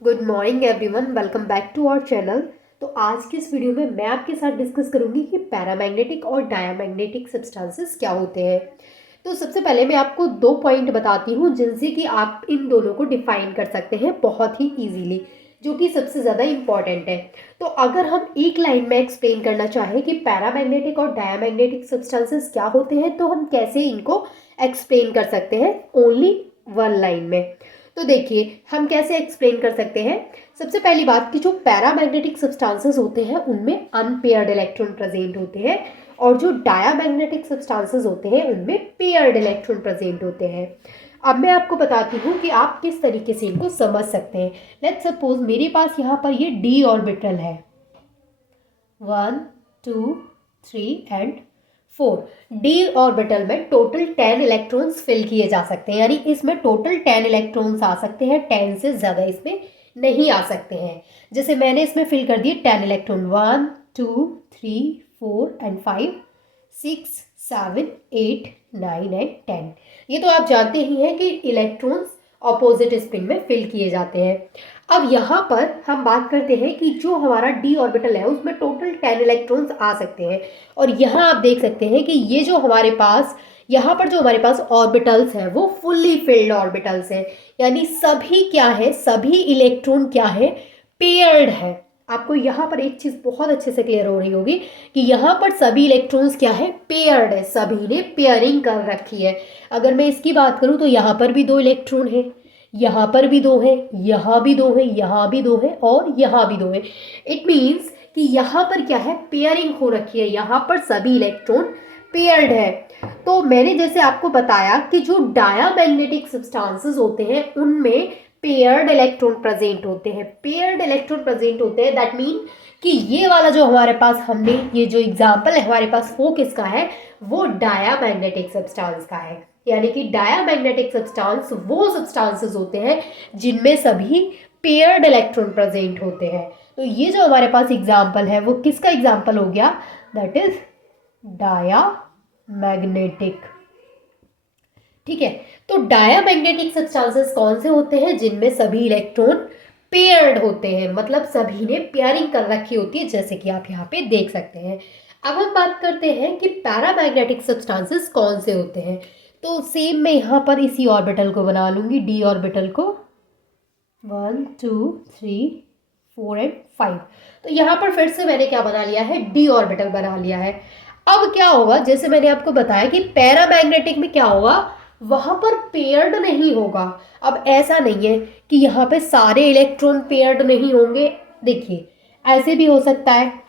Good morning everyone, welcome back to our channel. तो आज की इस वीडियो में मैं आपके साथ डिस्कस करूंगी कि पैरामैग्नेटिक और डायमैग्नेटिक सब्सटेंसेस क्या होते हैं। तो सबसे पहले मैं आपको दो पॉइंट बताती हूँ जिनसे कि आप इन दोनों को डिफाइन कर सकते हैं बहुत ही इजीली, जो कि सबसे ज़्यादा इम्पॉर्टेंट है। तो अगर हम एक लाइन में एक्सप्लेन करना चाहें कि पैरामैग्नेटिक और डायमैग्नेटिक सब्सटेंसेस क्या होते हैं, तो हम कैसे इनको एक्सप्लेन कर सकते हैं ओनली वन लाइन में। तो देखिए हम कैसे एक्सप्लेन कर सकते हैं। सबसे पहली बात कि जो पैरामैग्नेटिक सब्सटेंसेस होते हैं उनमें अनपेयर्ड इलेक्ट्रॉन प्रेजेंट होते हैं, और जो डायामैग्नेटिक सब्सटेंसेस होते हैं उनमें पेयर्ड इलेक्ट्रॉन प्रेजेंट होते हैं। अब मैं आपको बताती हूँ कि आप किस तरीके से इनको समझ सकते हैं। लेट्स सपोज मेरे पास यहाँ पर ये डी ऑर्बिटल है, 1 2 3 एंड 4। डी ऑर्बिटल में टोटल 10 इलेक्ट्रॉन्स फिल किए जा सकते हैं, यानी इसमें टोटल 10 इलेक्ट्रॉन्स आ सकते हैं, 10 से ज़्यादा इसमें नहीं आ सकते हैं। जैसे मैंने इसमें फिल कर दिए 10 इलेक्ट्रॉन, 1 2 3 4 एंड 5 6 7 8 9 एंड 10। ये तो आप जानते ही हैं कि इलेक्ट्रॉन्स ऑपोजिट स्पिन में फिल किए जाते हैं। अब यहाँ पर हम बात करते हैं कि जो हमारा डी ऑर्बिटल है उसमें टोटल 10 इलेक्ट्रॉन्स आ सकते हैं, और यहाँ आप देख सकते हैं कि ये जो हमारे पास यहाँ पर जो हमारे पास ऑर्बिटल्स हैं वो फुल्ली फिल्ड ऑर्बिटल्स हैं, यानी सभी क्या है, सभी इलेक्ट्रॉन क्या है, पेयर्ड है। आपको यहाँ पर एक चीज़ बहुत अच्छे से क्लियर हो रही होगी कि यहाँ पर सभी इलेक्ट्रॉन्स क्या है, पेयर्ड है, सभी ने पेयरिंग कर रखी है। अगर मैं इसकी बात करूँ तो यहाँ पर भी 2 इलेक्ट्रॉन है, यहाँ पर भी 2 है, यहाँ भी 2 है, यहाँ भी 2 है और यहाँ भी 2 है। इट मीन्स कि यहाँ पर क्या है, पेयरिंग हो रखी है, यहाँ पर सभी इलेक्ट्रॉन पेयर्ड है। तो मैंने जैसे आपको बताया कि जो डायामैग्नेटिक सब्सटेंसेस होते हैं उनमें पेयर्ड इलेक्ट्रॉन प्रेजेंट होते हैं, पेयर्ड इलेक्ट्रॉन प्रेजेंट होते हैं। दैट मीन कि ये वाला जो हमारे पास हमने ये जो एग्जांपल है हमारे पास वो किसका है, वो डायामैग्नेटिक सब्सटेंस का है। यानी कि डायामैग्नेटिक सब्सटेंस वो सब्सटेंसेस होते हैं जिनमें सभी पेयर्ड इलेक्ट्रॉन प्रेजेंट होते हैं। तो ये जो हमारे पास एग्जांपल है वो किसका एग्जांपल हो गया, दैट इज डायामैग्नेटिक। ठीक है, तो डायामैग्नेटिक सब्सटेंसेस कौन से होते हैं, जिनमें सभी इलेक्ट्रॉन पेयर्ड होते हैं, मतलब सभी ने पेयरिंग कर रखी होती है, जैसे कि आप यहाँ पे देख सकते हैं। अब हम बात करते हैं कि पैरामैग्नेटिक सब्सटेंसेस कौन से होते हैं। तो सेम मैं यहाँ पर इसी ऑर्बिटल को बना लूंगी, डी ऑर्बिटल को, 1 2 3 4 एंड 5। तो यहाँ पर फिर से मैंने क्या बना लिया है, डी ऑर्बिटल बना लिया है। अब क्या होगा, जैसे मैंने आपको बताया कि पैरामैग्नेटिक में क्या होगा, वहां पर पेयर्ड नहीं होगा। अब ऐसा नहीं है कि यहाँ पे सारे इलेक्ट्रॉन पेयर्ड नहीं होंगे। देखिए ऐसे भी हो सकता है,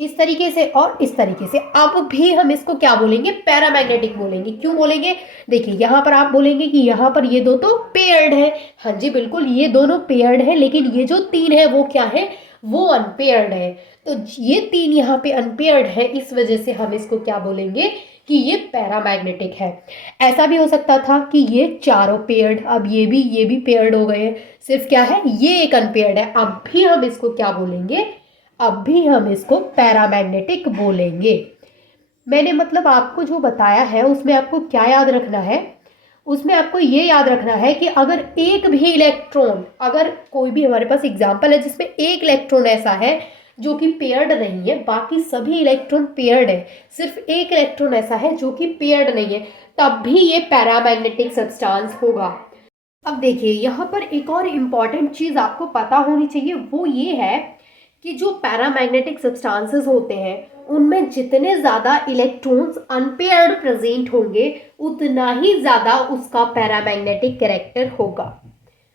इस तरीके से और इस तरीके से। अब भी हम इसको क्या बोलेंगे, पैरामैग्नेटिक बोलेंगे। क्यों बोलेंगे, देखिए यहाँ पर आप बोलेंगे कि यहाँ पर ये दो तो पेयर्ड है, हाँ जी बिल्कुल ये दोनों पेयर्ड है, लेकिन ये जो 3 है वो क्या है, वो अनपेयर्ड है। तो ये 3 यहाँ पे अनपेयर्ड है, इस वजह से हम इसको क्या बोलेंगे कि ये पैरामैग्नेटिक है। ऐसा भी हो सकता था कि ये चारों पेयर्ड, अब ये भी पेयर्ड हो गए हैं, सिर्फ क्या है ये एक अनपेयर्ड है, अब भी हम इसको क्या बोलेंगे, अब भी हम इसको पैरामैग्नेटिक बोलेंगे। मैंने मतलब आपको जो बताया है उसमें आपको क्या याद रखना है, उसमें आपको ये याद रखना है कि अगर एक भी इलेक्ट्रॉन, अगर कोई भी हमारे पास एग्जांपल है जिसमें एक इलेक्ट्रॉन ऐसा है जो कि पेयर्ड नहीं है, बाकी सभी इलेक्ट्रॉन पेयर्ड है, सिर्फ एक इलेक्ट्रॉन ऐसा है जो कि पेयर्ड नहीं है, तब भी ये पैरामैग्नेटिक सब्सटेंस होगा। अब देखिए यहाँ पर एक और इम्पॉर्टेंट चीज़ आपको पता होनी चाहिए, वो ये है कि जो पैरामैग्नेटिक सब्सटेंसेस होते हैं उनमें जितने ज़्यादा इलेक्ट्रॉन्स अनपेयर्ड प्रेजेंट होंगे उतना ही ज़्यादा उसका पैरामैग्नेटिक कैरेक्टर होगा।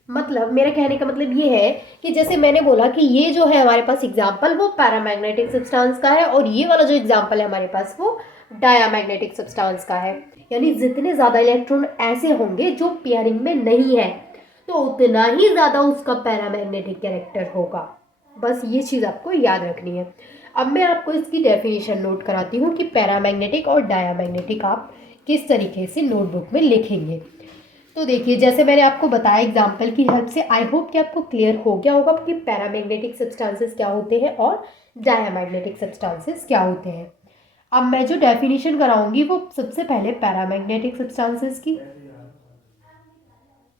मतलब मेरा कहने का मतलब ये है कि जैसे मैंने बोला कि ये जो है हमारे पास एग्जाम्पल वो पैरामैग्नेटिक सब्सटेंस का है, और ये वाला जो एग्जाम्पल है हमारे पास वो डायामैग्नेटिक सब्सटेंस का है। यानी जितने ज़्यादा इलेक्ट्रॉन ऐसे होंगे जो पेयरिंग में नहीं है तो उतना ही ज़्यादा उसका पैरामैग्नेटिक कैरेक्टर होगा। बस ये चीज़ आपको याद रखनी है। अब मैं आपको इसकी डेफिनेशन नोट कराती हूँ कि पैरामैग्नेटिक और डायामैग्नेटिक आप किस तरीके से नोटबुक में लिखेंगे। तो देखिए जैसे मैंने आपको बताया एग्जाम्पल की हेल्प से, आई होप कि आपको क्लियर हो गया होगा कि पैरामैग्नेटिक सब्सटेंसेस क्या होते हैं और डायामैग्नेटिक सब्सटेंसेस क्या होते हैं। अब मैं जो डेफिनेशन कराऊंगी वो सबसे पहले पैरामैग्नेटिक सब्सटेंसेस की,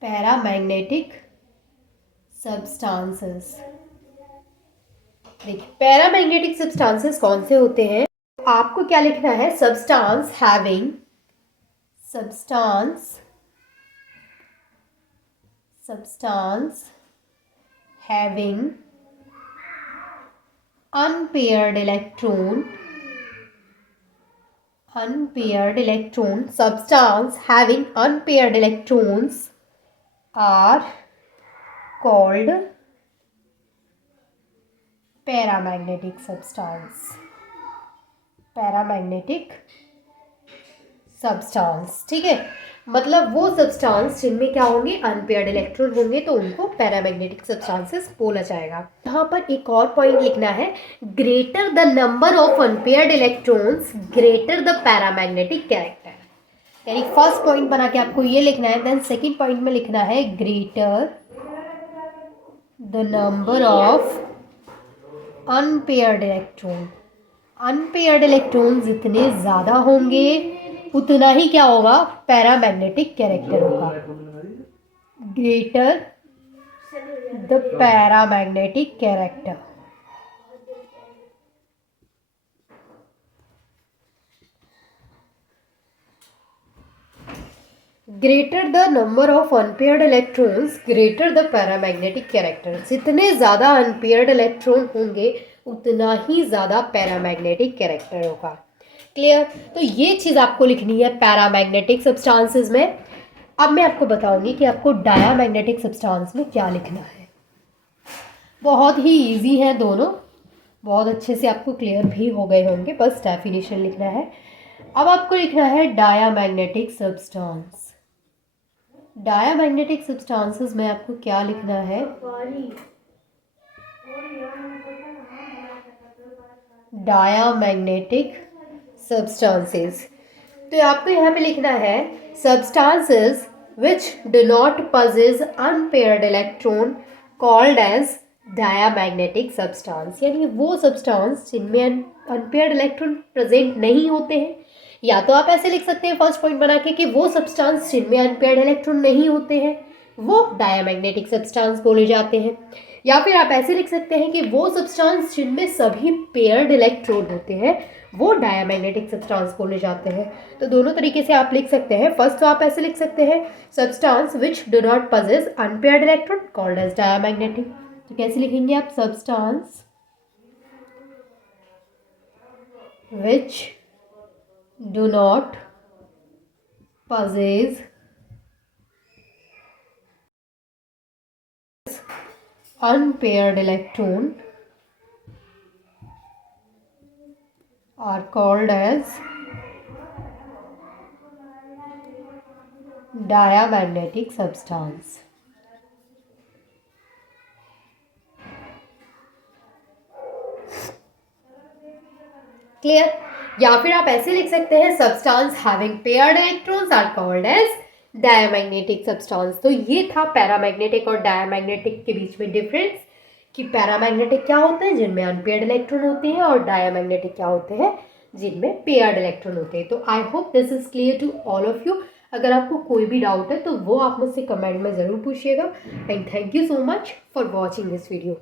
पैरामैग्नेटिक सब्सटेंसेस। देखिए पैरामैग्नेटिक सब्सटेंसेस कौन से होते हैं, आपको क्या लिखना है, substance having, substance having unpaired electron, substance having unpaired electrons are called paramagnetic substance, ठीक है। मतलब वो सब्सटेंस जिनमें क्या होंगे, अनपेयर्ड इलेक्ट्रॉन होंगे, तो उनको पैरामैग्नेटिक सब्सटेंसेस बोला जाएगा। यहाँ पर एक और पॉइंट लिखना है, greater the number of unpaired electrons greater the paramagnetic character. यानी फर्स्ट पॉइंट बना के आपको ये लिखना है, देन सेकेंड पॉइंट में लिखना है greater the number of unpaired electron. Unpaired electron जितने ज़्यादा होंगे उतना ही क्या होगा, पैरामैग्नेटिक कैरेक्टर होगा, greater the paramagnetic character. Greater the number of unpaired electrons greater the paramagnetic character. जितने ज़्यादा अनपेयर्ड इलेक्ट्रॉन होंगे उतना ही ज़्यादा पैरामैग्नेटिक कैरेक्टर होगा। क्लियर? तो ये चीज़ आपको लिखनी है पैरामैग्नेटिक सब्सटेंसेस में। अब मैं आपको बताऊंगी कि आपको डायामैग्नेटिक सब्सटेंस में क्या लिखना है। बहुत ही इजी है दोनों, बहुत अच्छे से आपको क्लियर भी हो गए होंगे, बस डेफिनेशन लिखना है। अब आपको लिखना है डायामैग्नेटिक सब्सटेंस। डायामैग्नेटिक सब्सटेंसेस में आपको क्या लिखना है, डायामैग्नेटिक सब्सटेंसेस। तो आपको यहाँ पे लिखना है substances which do not possess unpaired electron called as diamagnetic substance. यानी वो सब्सटेंस जिनमें अनपेयर्ड इलेक्ट्रॉन प्रेजेंट नहीं होते हैं, या तो आप ऐसे लिख सकते हैं फर्स्ट पॉइंट बना के कि वो सब्सटेंस जिनमें अनपेयर्ड इलेक्ट्रॉन नहीं होते हैं वो डायामैग्नेटिक सब्सटेंस बोले जाते हैं, या फिर आप ऐसे लिख सकते हैं कि वो सब्सटेंस जिनमें सभी पेयर्ड इलेक्ट्रॉन होते हैं वो डायामैग्नेटिक सब्सटेंस बोले जाते हैं। तो दोनों तरीके से आप लिख सकते हैं। फर्स्ट तो आप ऐसे लिख सकते हैं substance which do not possess unpaired electron called as diamagnetic. तो कैसे लिखेंगे आप, substance which do not possess unpaired electron are called as diamagnetic substance। Clear? या फिर आप ऐसे लिख सकते हैं substance having paired electrons are called as diamagnetic substance. तो ये था पैरामैग्नेटिक और डायामैग्नेटिक के बीच में डिफरेंस, कि पैरामैग्नेटिक क्या होते हैं जिनमें अनपेयर्ड इलेक्ट्रॉन होते हैं, और डायामैग्नेटिक क्या होते हैं जिनमें पेयर्ड इलेक्ट्रॉन होते हैं। तो I hope this is clear to all of you. अगर आपको कोई भी डाउट है तो वो आप मुझसे कमेंट में ज़रूर पूछिएगा। And thank you so much for watching this video.